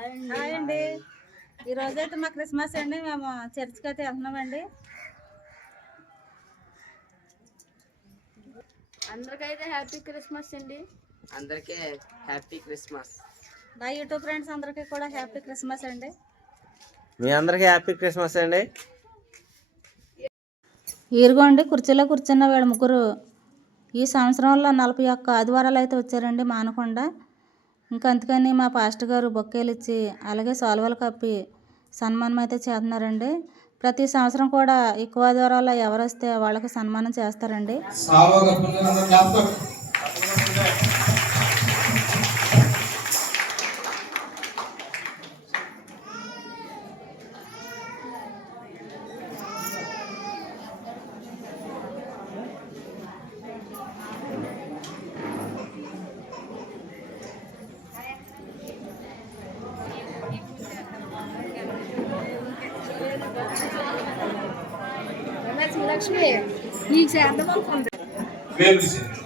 Hi అండి. ఈరోజైతే మా క్రిస్మస్ అండి. మేము చర్చ్కి అయితే వెళ్తున్నామండి. అందరికైతే హ్యాపీ క్రిస్మస్ అండి. అందరికీ హ్యాపీ క్రిస్మస్. నా యూట్యూబ్ ఫ్రెండ్స్ అందరికీ కూడా హ్యాపీ క్రిస్మస్ అండి. మీ అందరికీ హ్యాపీ క్రిస్మస్ అండి. ఈరుగోండి కుర్చీలో కూర్చున్న వీళ్ళ ముగ్గురు ఈ సంవత్సరంలో 41 ఆదివారాలు అయితే వచ్చారండి మానకుండా. ఇంకా అందుకని మా పాస్టర్ గారు బొక్కేలు ఇచ్చి అలాగే సాల్వలు కప్పి సన్మానం అయితే చేస్తున్నారండి. ప్రతి సంవత్సరం కూడా ఎక్కువ ఆదివారాలు ఎవరు వస్తే వాళ్ళకి సన్మానం చేస్తారండి.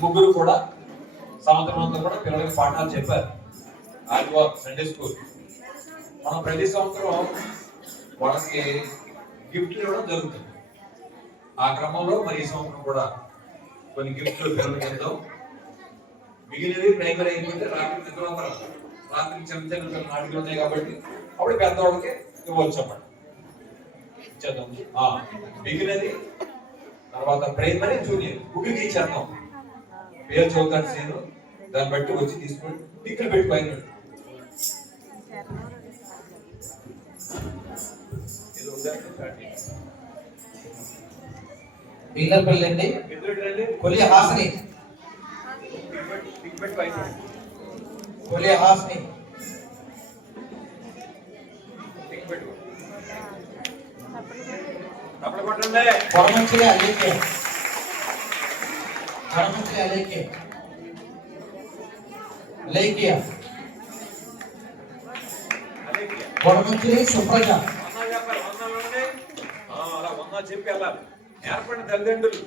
ముగ్గురు కూడా సంవత్సరం అంతా కూడా పిల్లలకి పాఠాలు చెప్పారు. ఆదివారం సండే స్కూల్. మనం ప్రతి సంవత్సరం వాళ్ళకి గిఫ్ట్లు ఇవ్వడం జరుగుతుంది. ఆ క్రమంలో మరి ఈ సంవత్సరం కూడా కొన్ని గిఫ్ట్లు పిల్లలకి ఇద్దాం. మిగిలినవి ప్రైమరీ అయిపోతే రాత్రి నిద్రవంతరం, రాత్రి చిన్న చిన్న పిల్లలు నాటికి ఉన్నాయి కాబట్టి అప్పుడు పెద్దవాళ్ళకి ఇవ్వచ్చు అన్నమాట. ఇచ్చేద్దాం. మిగిలినది తర్వాత ప్రైమరీ జూనియర్ ముగ్గురికి ఇచ్చేద్దాం. పేరు చదువుతాను నేను, దాన్ని బట్టి వచ్చి తీసుకొని టిక్కులు పెట్టుకోవాలి. పిల్లపల్లి అండి, కొలి హాస్ని, కొలి హాస్ని, కొరమంచిలి అలేకే, కొరమంచిలి అలేకే, లేకియా, కొరమంచిలి సుప్రజ. అలా వంద చెప్పి అలా ఏర్పడిన తల్లిదండ్రులు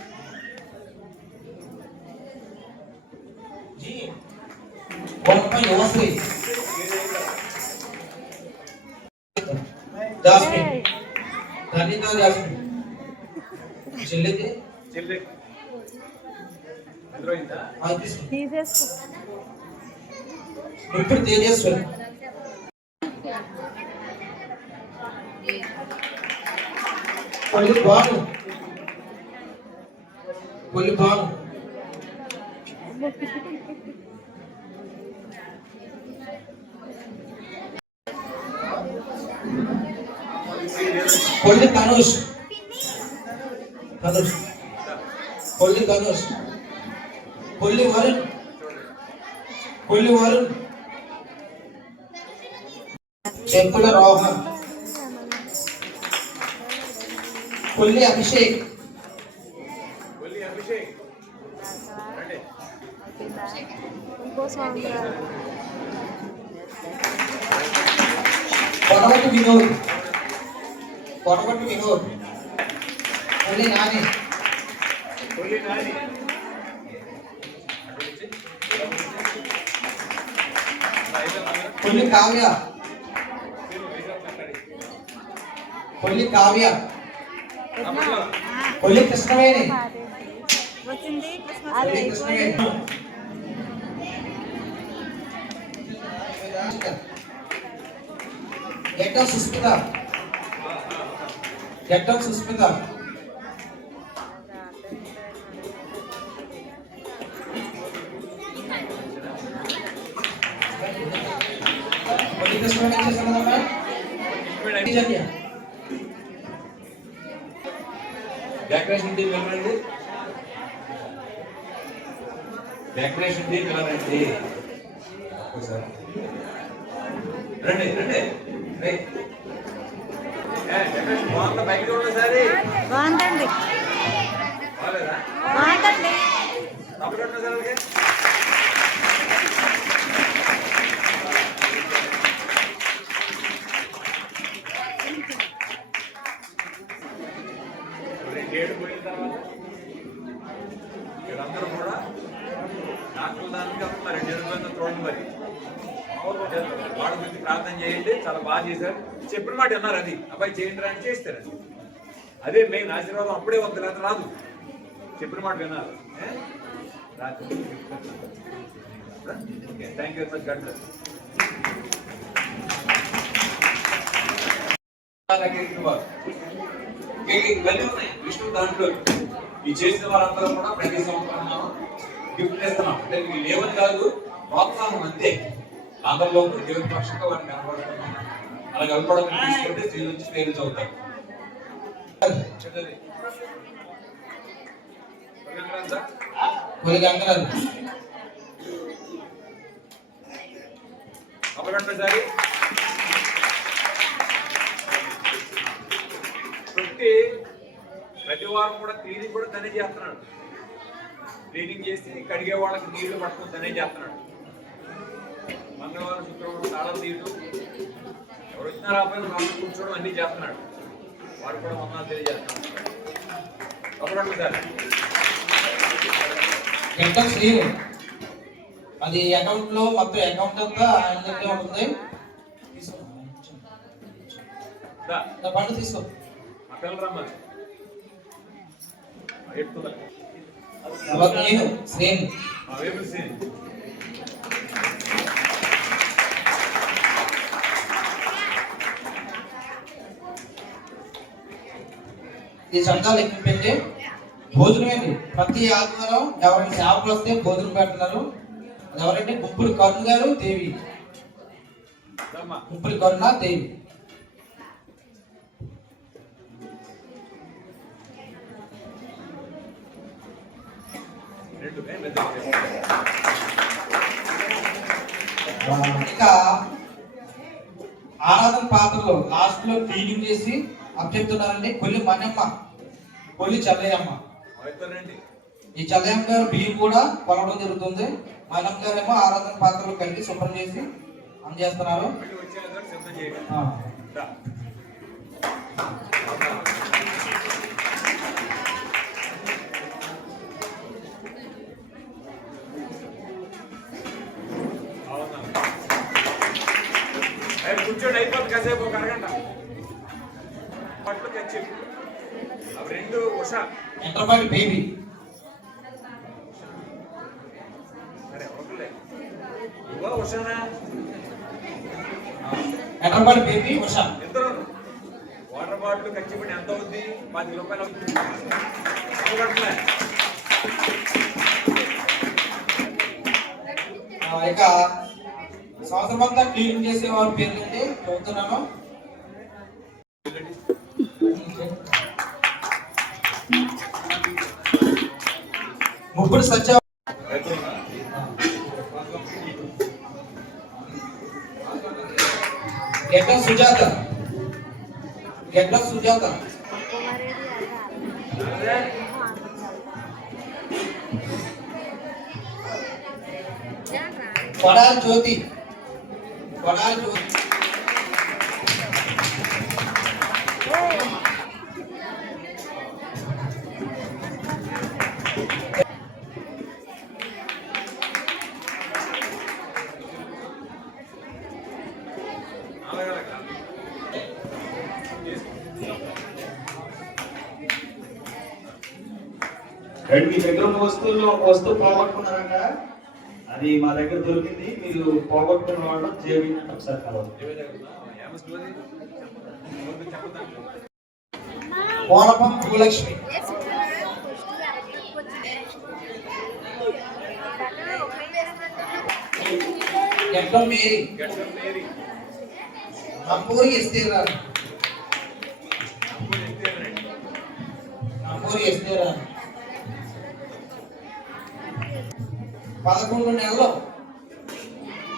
యువశ్రీ జాస్మిన్, ధనితా జాస్మిన్, చెల్లిది చెల్లి ఇప్పుడు తేజస్వరి, కొల్లి భాను, కొల్లి భాను, కొల్లి తనుష్, తనుష్, కొల్లి తనుష్, కొల్లి వరుణ్, కొల్లి వరుణ్, చెంకుల రోహన్, కొల్లి అభిషేక్, కొనవటి వినోద్, కొనవటి వినోద్, కొల్లి నాని, కొల్లి కావ్య, కొల్లి కావ్య, కొల్లి కృష్ణవేణి, కొల్లి కృష్ణవేణి, గెట్టం సుస్మిత, గెట్టం సుస్మిత, కొల్లి కృష్ణవేణి చేస్తున్నదమ్మా. డెకరేషన్ టీం వెళ్ళండి, డెకరేషన్ టీం వెళ్ళండి. రండి రండి. డెకరేషన్ బాగుందా? బయట చూడండి సారి. బాగుందండి, బాగాలేదా? బాగుందండి. తప్పకుండా సార్ ఏడు పోయిన తర్వాత వీళ్ళందరూ కూడా డాక్టర్ దానికి మరి 2 చూడండి మరి వాళ్ళ గురించి ప్రార్థన చేయండి. చాలా బాగా చేశారు. చెప్పిన మాట అన్నారు. అది అబ్బాయి చేయండి రా అని చేస్తారండి. అదే మెయిన్ ఆశీర్వాదం. అప్పుడే వద్దు లేదా రాదు. చెప్పిన మాట విన్నారు. Thank you very much. God bless. ఇవన్నీ ఉన్నాయి విష్ణు దాంట్లో. ఈ చేసిన వారందరూ కూడా ప్రతి సంవత్సరం గిఫ్ట్ ఇస్తున్నాం. అంటే మీకు లేవని కాదు, ప్రోత్సాహం అంతే. అందరిలో దేవుని పక్షంగా వారిని కనపడుతున్నాం. అలా కనపడడం తీసుకుంటే స్త్రీ నుంచి పేరు చదువుతారు. ఒకసారి ప్రతి వారం కూడా క్లీనింగ్ కూడా తనే చేస్తున్నాడు. క్లీనింగ్ చేసి కడిగే వాళ్ళకి నీళ్లు పట్టుకుని తనే చేస్తున్నాడు. మంగళవారం శుక్రవారం తాళం తీయడం, ఎవరు వచ్చినా రాబోయే రాత్రి కూర్చోవడం అన్ని చేస్తున్నాడు. వారు కూడా మమ్మల్ని తెలియజేస్తున్నాడు. అది అకౌంట్ లో మొత్తం అకౌంట్ అంతా ఆయన దగ్గర ఉంటుంది. పండు తీసుకో. నేను శ్రేణి ఈ చందాలు ఎక్కువ పెట్టి భోజనం ఏంటి ప్రతి ఆదివారం ఎవరైనా షాపులు వస్తే భోజనం పెడుతున్నారు. అది ఎవరంటే గుంపులు కరుణ గారు దేవి, గుంపులు కరుణ దేవి. ఇంకా ఆరాధన పాత్రలో లాస్ట్ లో క్లీనింగ్ చేసి అప్పచెప్తున్నారండి. కొల్లి మనమ్మ, కొల్లి చల్లయ్యమ్మ. ఈ చల్లయ్యమ్మ గారు బియ్యం కూడా కొనడం జరుగుతుంది. మనమ్మ గారేమో ఆరాధన పాత్రలు కలిగి శుభ్రం చేసి అందజేస్తున్నారు. కూర్చోండి, అయిపోతుంది కాసేపు, ఒక అరగంట. పట్లు తెచ్చి అవి రెండు ఉషా ఎంటర్పాటి బేబీ. సరే ఒకలే ఇవ్వ ఉషానా, ఎంటర్పాటి బేబీ ఉషా. ఇద్దరు వాటర్ బాటిల్ ఖర్చుపడి ఎంత అవుద్ది? 10 రూపాయలు అవుతుంది. ఇక సంవత్సరం అంతా క్లీన్ చేసే వారి పేర్లు అంటే చెబుతున్నాను. ముప్పుడు సత్య, గెడ్డ సుజాత, గెడ్డ సుజాత, కొడాలి జ్యోతి, కొడాలి జ్యోతి, మీ దగ్గర ఉన్న వస్తువు పోగొట్టుకున్నారంట. అది మా దగ్గర దొరికింది. మీరు పోగొట్టుకున్న వాళ్ళు జేబీ ఒకసారి కలవాలి. పోలపం భూలక్ష్మి, గెడ్డం మేరీ, నంబూరి ఎస్తేరారు, నంబూరి ఎస్తేరారు. 11 నెలల్లో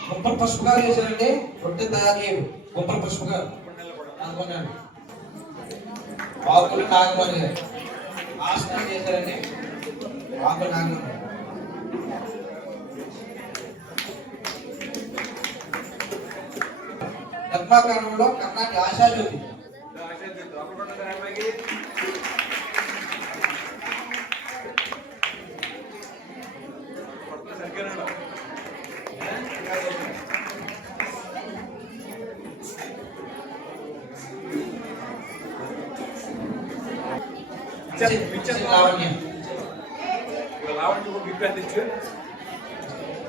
గుంపల పసుపు గారు చేశారండి. రొట్టె తయారు చేయరు. గుంపల పసుపు గారు అనుకున్నాడు. ఆకులు నాగమణి గారు ఆసనం చేశారండి. ఆకులు నాగమణి గారు. పద్మాకారంలో కర్ణాటి ఆశాజ్యోతి, లావణ్య లావణ్య ఒక గిఫ్ట్ అందించు.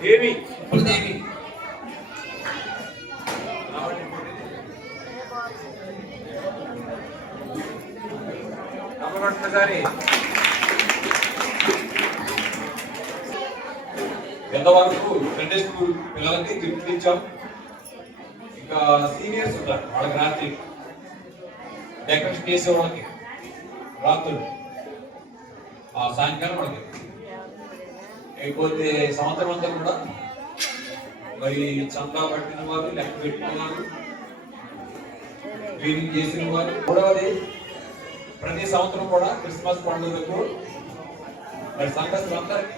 దేవి ఇప్పుడు దేవి లావణ్య ఒకసారి ఎంతవరకు సండే స్కూల్ పిల్లలకి గిఫ్ట్ ఇచ్చాం. ఇంకా సీనియర్స్ ఉంటారు, వాళ్ళకి రాత్రి డెకరేషన్ చేసే వాళ్ళకి రాత్రులు సాయంకాలం వాళ్ళకి. అయిపోతే సంవత్సరం అంతా కూడా మరి చందా పట్టిన వారు, లెక్క పెట్టిన వారు, క్లీనింగ్ చేసిన వారు. మూడవది, ప్రతి సంవత్సరం కూడా క్రిస్మస్ పండుగకు మరి సంఘస్థులందరికీ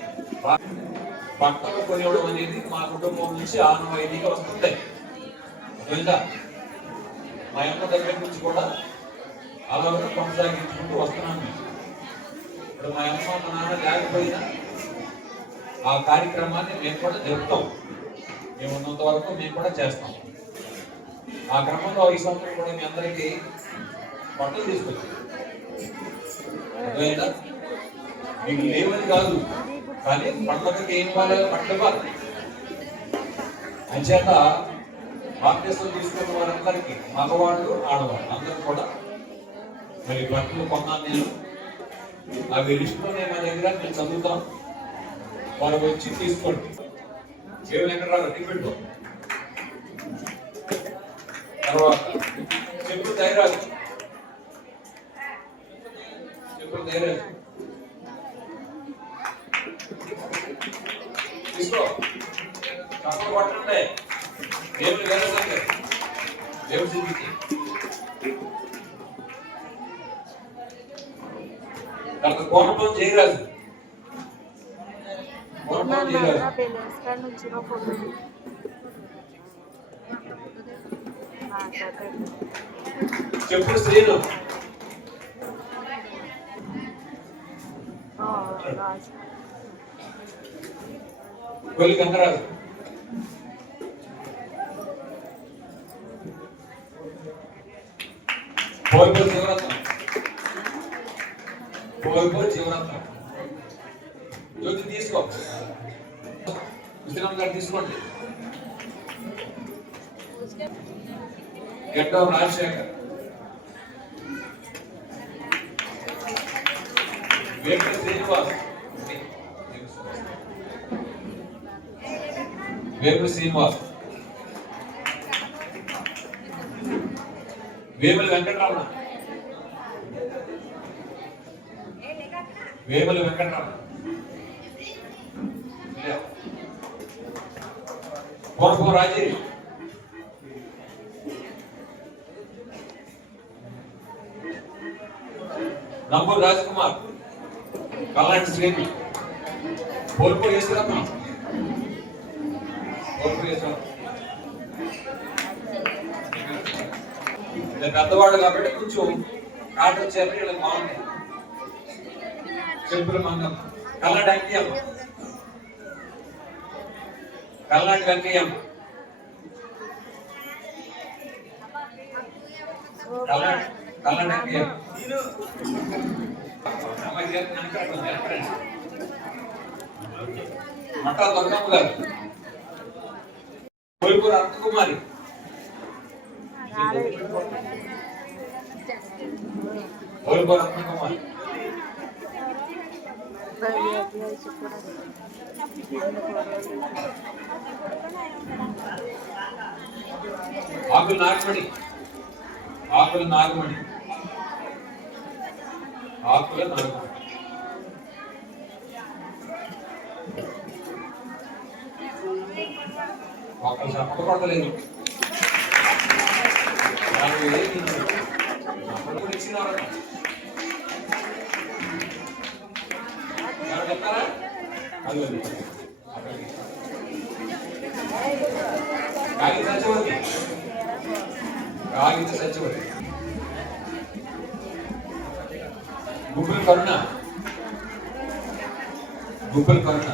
బట్టలు కొనివ్వడం అనేది మా కుటుంబం నుంచి ఆనవాయితీగా వస్తుంది. వెళ్తా మా అమ్మ దగ్గర నుంచి కూడా అలా కొనసాగించుకుంటూ వస్తున్నాను. ఇప్పుడు మా అమ్మ మా నాన్న లేకపోయినా ఆ కార్యక్రమాన్ని మేము కూడా జరుపుతాం. మేము ఉన్నంత వరకు మేము కూడా చేస్తాం. ఆ క్రమంలో ఈ సంవత్సరం కూడా మీ అందరికీ బట్టలు తీసుకొచ్చాం. అర్థమైందా? మీకు లేవని కాదు, కానీ పండుగకి ఏం ఇవ్వాలి? బట్టలు ఇవ్వాలి. అంచేత బాప్తిసం తీసుకున్న వారందరికీ, మగవాళ్ళు ఆడవాళ్ళు అందరూ కూడా మరి బట్టలు కొన్నాను నేను. అవి లిస్టులోనే మా దగ్గర నేను చదువుతాం. వారు వచ్చి తీసుకోండి. ఏమి ఎక్కడ రాదు పెట్టు. తర్వాత చెప్పుడు ధైర్యాలు, చెప్పుడు ధైర్యాలు తీసుకో. కప్పలు పట్టండి. దేవుడు వేరే సంగతి, దేవుడు సిద్ధికి. డాక్టర్ కోనపం జయరాజు, కోనపం జయరాజు. చెప్పుడు శ్రీను, కొల్లి గంగరాజు, పోయిపూర్ జీవరత్నం, పోయిపూర్ జీవరత్నం. జ్యోతి తీసుకో, విశ్రామ్ గారు తీసుకోండి. గడ్డ రాజశేఖర్, వేపల్లి శ్రీనివాస్, వేపల్లి శ్రీనివాస్, వేపల్లి వెంకటరమణ, వేపల్లి వెంకటరమణ, కోనపం రాజేష్, నంబూరు రాజకుమార్, కల్లాంటి శ్రీని, పోల్పూర్ ఈశ్వరత్నం, పోల్పూర్ ఈశ్వరత్నం. పెద్దవాళ్ళు కాబట్టి కొంచెం కాట వచ్చారు, వీళ్ళకి బాగుంటాయి. చెప్పుల మంగం, కల్లాంటి అంకియం, కల్లాంటి వెంకయ్యం, కల్లాంటి అంకియం. మట్టా దుర్గమ్మ గారు, కోల్పూర్ అత్తకుమారి, కోల్పూర్ అత్తకుమారి, ఆకుల నాగమణి, ఆకుల నాగమణి, ఆకుల నాగమణి. ఒకరు చెప్పకూడలేదు. చెప్తారా? కాగిత సత్యవతి, కాగిత సత్యవతి, గుబ్బుల కరుణ, గుబ్బుల కరుణ,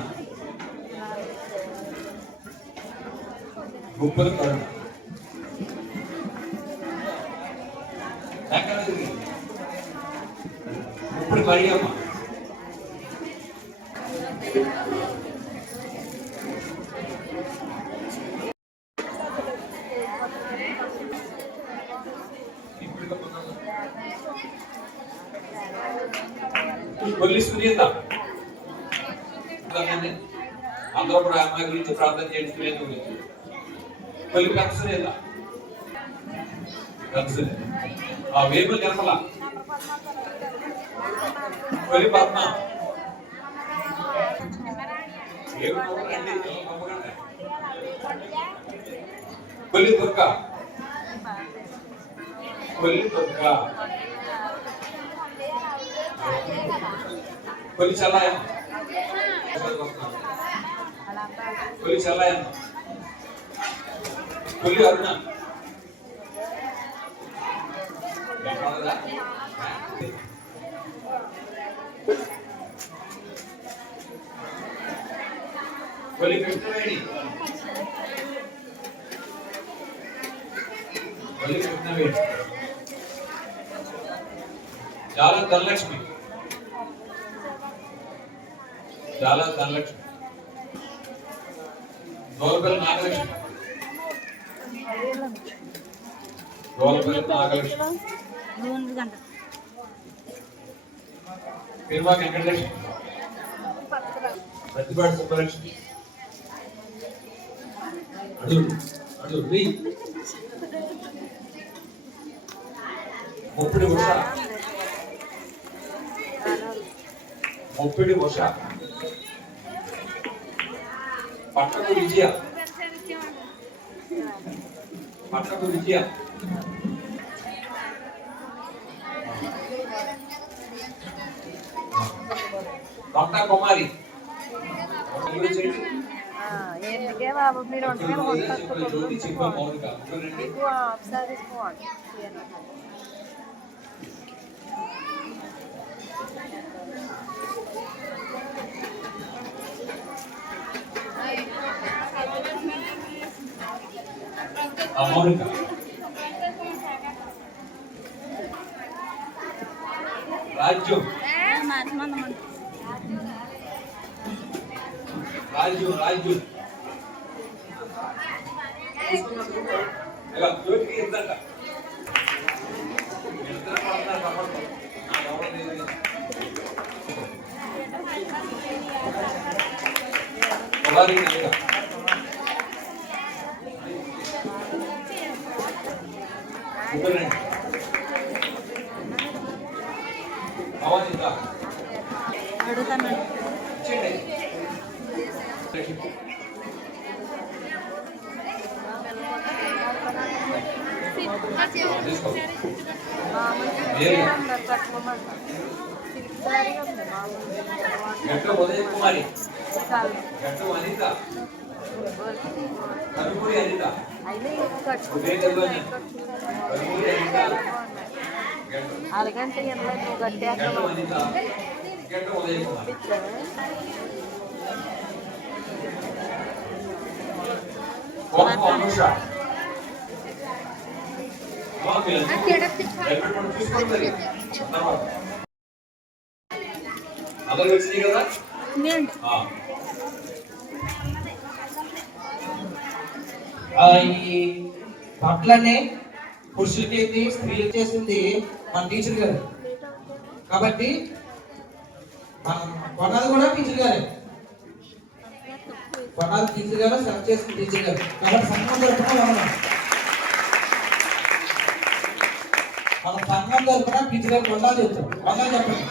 గుబ్బుల కరుణ, గుబ్బుల మరియమ్మ. కొల్లి సునీత. అందరూ కూడా అమ్మాయి గురించి ప్రార్థన చేయండి. సునీత గురించి. కొల్లి కన్సునీత. వేపుల నిర్మల. కొల్లి పద్మ. కొల్లి దుర్గా. కొల్లి దుర్గా. కొల్లి చల్లాయమ్మ. కొల్లి చల్లాయమ్మ. కొల్లి అరుణ. కొల్లి కృష్ణవేణి. కొల్లి కృష్ణవేణి. చాలా ధనలక్ష్మి. చాలా ధనలక్ష్మి. గోల్పల్లి నాగలక్ష్మి. గోల్పల్లి నాగలక్ష్మి. పిర్వా వెంకటలక్ష్మి. ప్రతిపాటి సుబ్బలక్ష్మి. అడుగు ముప్పిడి ఉష. ముప్పిడి ఉష. పట్టకు విజయ. పట్టకు విజయ. తొంట కుమారి. ఎందుకే బాబు మీరు జ్యోతి చిప్ప మౌనిక. మీకు ఒకసారి మౌనిక. రాజ్యం. రాజ్యం. రాజ్యం. జ్యోతికి ఇద్దంట. అడుగుతాను. ఉదయ కుమారి. అనిత. కనుమూరి అనిత. అలాగంటే గట్టి ఉదయ కుమారి. అనుష. అందరికి వచ్చినాయి కదా. ఈ బట్టలనే పురుషులకి స్త్రీలు చేసింది మన టీచర్ గారు. కాబట్టి మనం కొనాలి కూడా టీచర్ గారే. కొనాలి టీచర్ గారు, సెలెక్ట్ చేసిన టీచర్ గారు. కాబట్టి సంఘం తరఫున మన సంఘం తరఫున టీచర్ గారు కొనాలి చెప్తాం. కొనాలి చెప్పండి.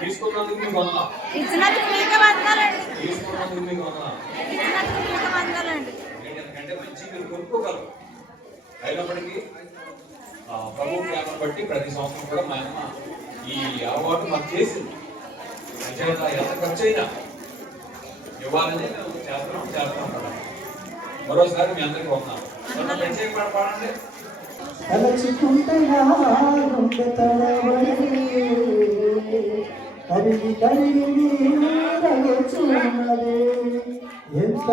తీసుకున్నందుకు మీకు వందనాలు. ఇచ్చినందుకు మీకు వందనాలండి. తీసుకున్నందుకు మీకు వందనాలు. ఇచ్చినందుకు మీకు వందనాలండి. ఎందుకంటే మంచి మీరు కొనుక్కోగలరు. అయినప్పటికీ ప్రభు ప్రేమను బట్టి ప్రతి సంవత్సరం కూడా మా అమ్మ ఈ అలవాటు మాకు చేసింది. నిజంగా ఎంత ఖర్చు అయినా ఇవ్వాలని మేము చేస్తాం కదా. మరోసారి మీ అందరికీ వందనాలు. పాడండి. ఎంత